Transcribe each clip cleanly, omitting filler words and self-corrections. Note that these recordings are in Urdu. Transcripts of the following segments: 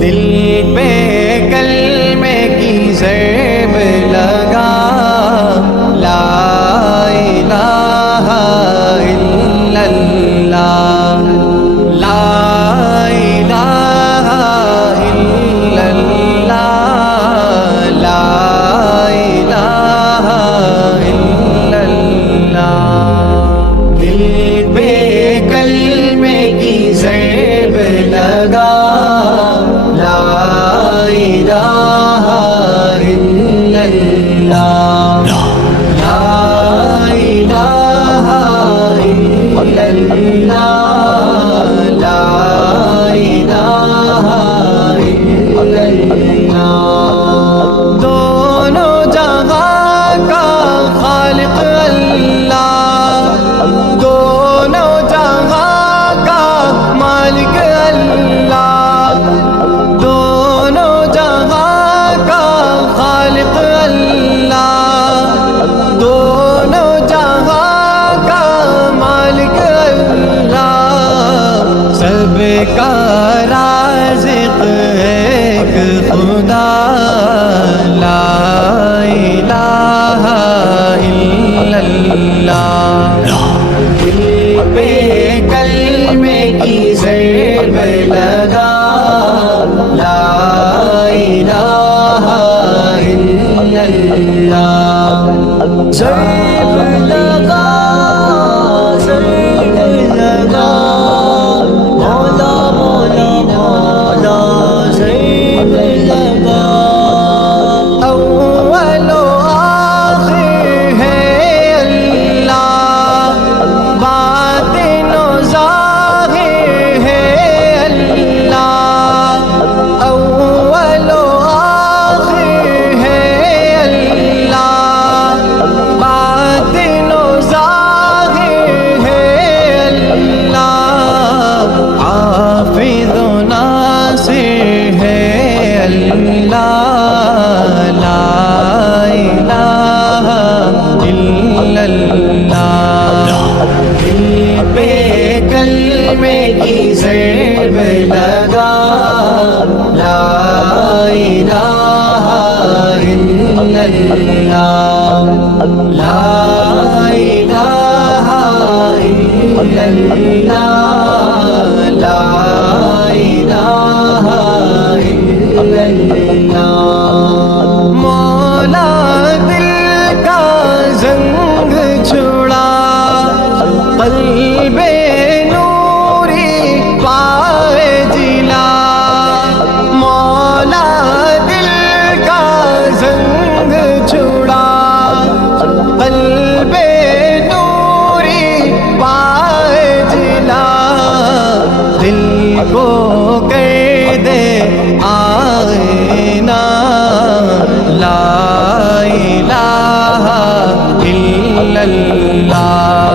دل پہ کلمے کی ضرب لگا، لا الہ الا اللہ، لا الہ الا اللہ، لا الہ الا اللہ۔ دل پہ کلمے کی ضرب لگا، لا الہ الا اللہ، لا الہ الا اللہ، لا الہ الا اللہ۔ دونوں جہاں کا خالق اللہ، دونوں جہاں کا مالک اللہ، دونوں جہاں کا خالق اللہ، دونوں جہاں کا مالک اللہ، سب کا رازق ایک خدا، لا الہ الا اللہ۔ دل پہ کلمے کی ضرب لگا، لا الہ الا اللہ، ضرب لگا، ضرب لگا، مولا مولا مولا، ضرب لگا۔ اول و آخر ہے اللہ، باطن و ظاہر ہے اللہ، اول و آخر ہے اللہ، باطن و ظاہر ہے اللہ، حافظ و ناصر ہے اللہ، لا الہ الا اللہ۔ دل پہ کلمے کی ضرب لگا، لا الہ الا اللہ، لا الہ الا اللہ، لا الہ الا اللہ۔ مولا دل کا زنگ چھڑا، قلب نوری پائے جلا، مولا دل کا زنگ چھڑا، قلب نوری پائے جلا، دل کو کر دے آئینہ، لا الہ الا اللہ۔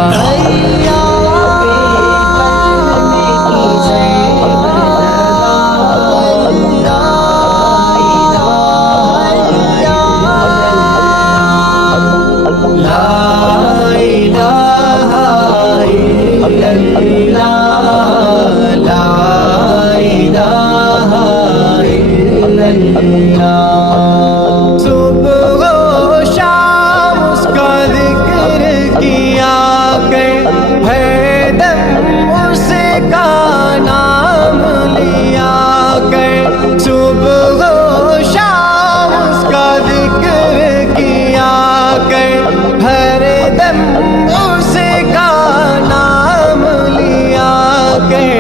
صبح و شام اس کا ذکر کیا کر، ہر دم اس کا نام لیا کر، صبح و شام اس کا ذکر کیا کر، ہر دم اس کا نام لیا کر،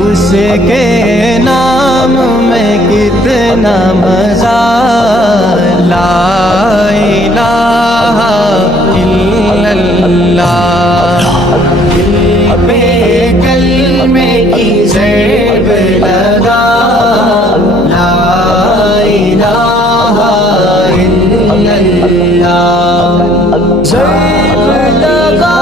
اس کے نام میں کتنا مزہ، لا الہ الا اللہ۔ دل پہ کلمے کی ضرب لگا، لا الہ الا اللہ، ضرب لگا،